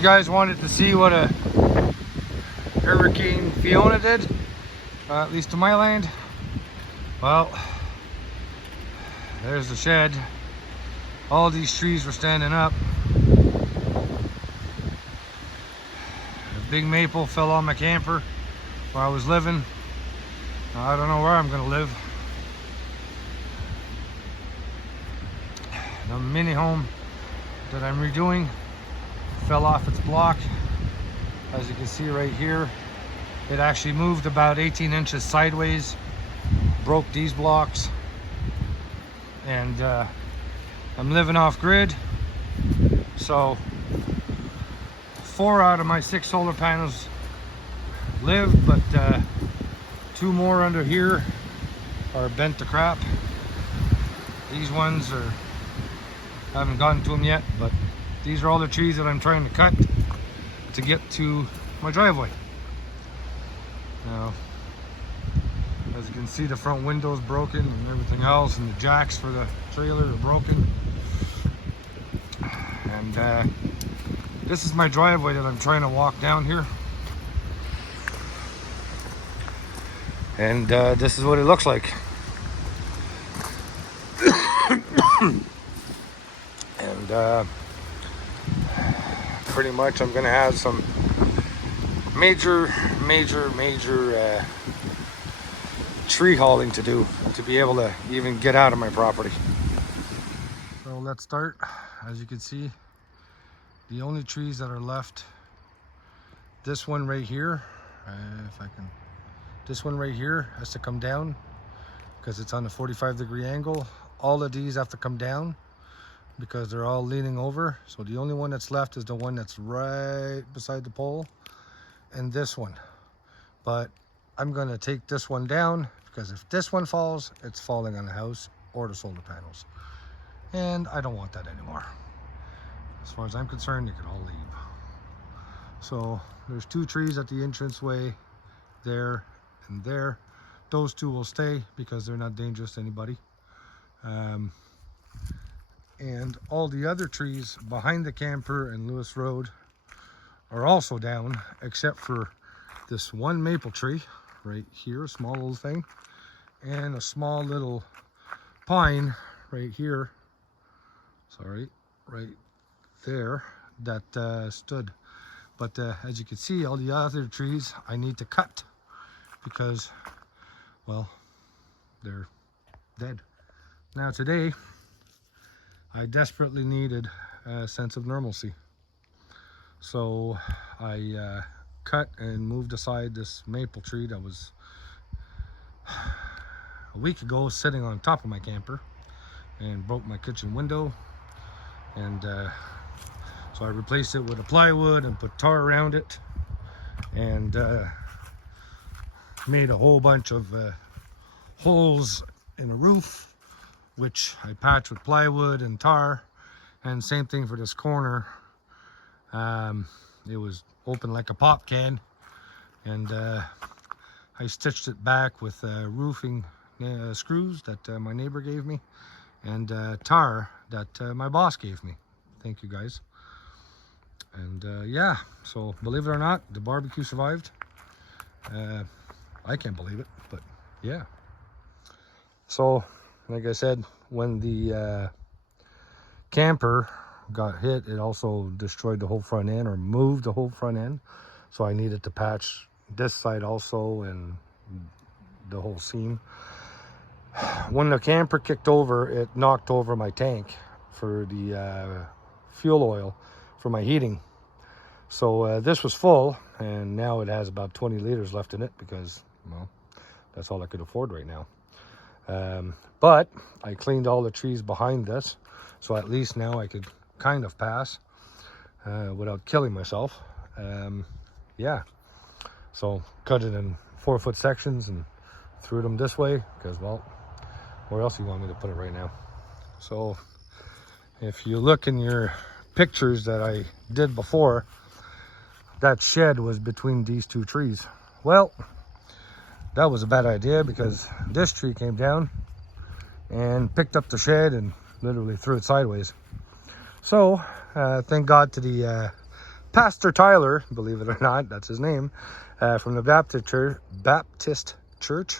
You guys wanted to see what a Hurricane Fiona did, at least to my land. Well, there's the shed. All these trees were standing up. A big maple fell on my camper where I was living. Now, I don't know where I'm gonna live. The mini home that I'm redoing fell off its block. As you can see right here, it actually moved about 18 inches sideways, broke these blocks, and I'm living off grid. So 4 out of my 6 solar panels lived, but 2 more under here are bent to crap. These ones are, haven't gotten to them yet, but these are all the trees that I'm trying to cut to get to my driveway. Now, as you can see, the front window's broken and everything else, and the jacks for the trailer are broken. And this is my driveway that I'm trying to walk down here. And this is what it looks like. And pretty much I'm gonna have some major tree hauling to do to be able to even get out of my property. So let's start. As you can see, the only trees that are left, this one right here, this one right here has to come down because it's on a 45-degree angle. All of these have to come down because they're all leaning over. So the only one that's left is the one that's right beside the pole, and this one. But I'm gonna take this one down because if this one falls, it's falling on the house or the solar panels. And I don't want that anymore. As far as I'm concerned, you can all leave. So there's 2 trees at the entranceway, there and there. Those 2 will stay because they're not dangerous to anybody. And all the other trees behind the camper and Lewis Road are also down, except for this one maple tree right here, a small little thing, and a small little pine right here, sorry, right there, that stood. But as you can see, all the other trees I need to cut because, well, they're dead. Now today, I desperately needed a sense of normalcy. So I cut and moved aside this maple tree that was a week ago sitting on top of my camper and broke my kitchen window. And so I replaced it with a plywood and put tar around it, and made a whole bunch of holes in the roof, which I patched with plywood and tar. And same thing for this corner. It was open like a pop can, and I stitched it back with roofing screws that my neighbor gave me, and tar that my boss gave me. Thank you guys. And yeah, so believe it or not, the barbecue survived. I can't believe it, but yeah. So like I said, when the camper got hit, it also destroyed the whole front end, or moved the whole front end. So I needed to patch this side also and the whole seam. When the camper kicked over, it knocked over my tank for the fuel oil for my heating. So this was full, and now it has about 20 liters left in it because, well, that's all I could afford right now. But I cleaned all the trees behind this, so at least now I could kind of pass without killing myself. Yeah, so cut it in 4-foot sections and threw them this way because, well, where else do you want me to put it right now? So if you look in your pictures that I did before, that shed was between these 2 trees. Well, that was a bad idea because this tree came down and picked up the shed and literally threw it sideways. So thank God to the Pastor Tyler, believe it or not, that's his name, from the Baptist Church,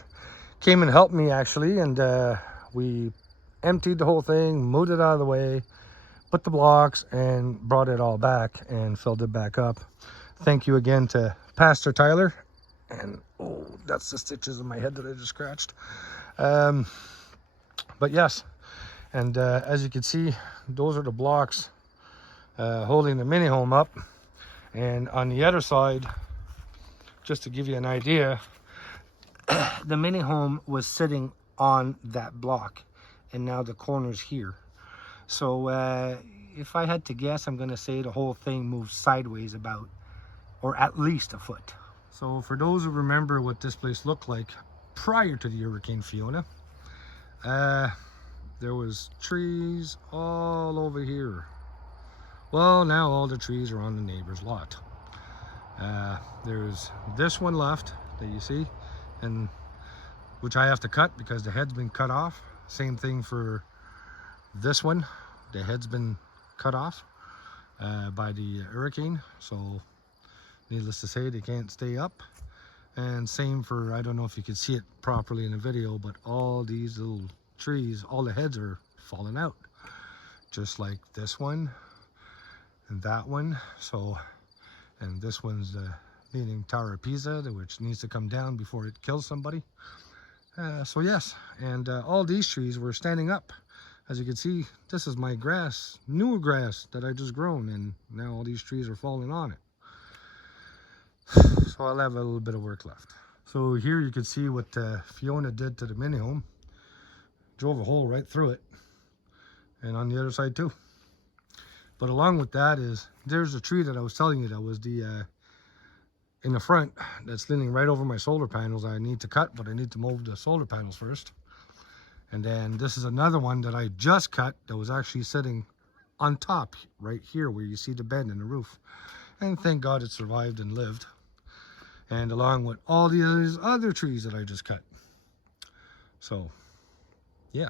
came and helped me actually, and we emptied the whole thing, moved it out of the way, put the blocks, and brought it all back and filled it back up. Thank you again to Pastor Tyler. And oh, that's the stitches in my head that I just scratched. But yes, and as you can see, those are the blocks holding the mini home up. And on the other side, just to give you an idea, the mini home was sitting on that block, and now the corner's here. So if I had to guess, I'm going to say the whole thing moved sideways about, or at least a foot. So for those who remember what this place looked like prior to the Hurricane Fiona, there was trees all over here. Well, now all the trees are on the neighbor's lot. There's this one left that you see, and which I have to cut because the head's been cut off. Same thing for this one. The head's been cut off by the hurricane, so needless to say, they can't stay up. And same for, I don't know if you can see it properly in the video, but all these little trees, all the heads are falling out, just like this one and that one. So, and this one's the leaning Tower of Pisa, which needs to come down before it kills somebody. So yes, and all these trees were standing up. As you can see, this is my grass, newer grass that I just grown, and now all these trees are falling on it. So I'll have a little bit of work left. So here you can see what Fiona did to the mini home. Drove a hole right through it, and on the other side too. But along with that is, there's a tree that I was telling you that was the in the front, that's leaning right over my solar panels. I need to cut, but I need to move the solar panels first. And then this is another one that I just cut that was actually sitting on top right here where you see the bend in the roof. And thank God it survived and lived. And along with all these other trees that I just cut. So, yeah.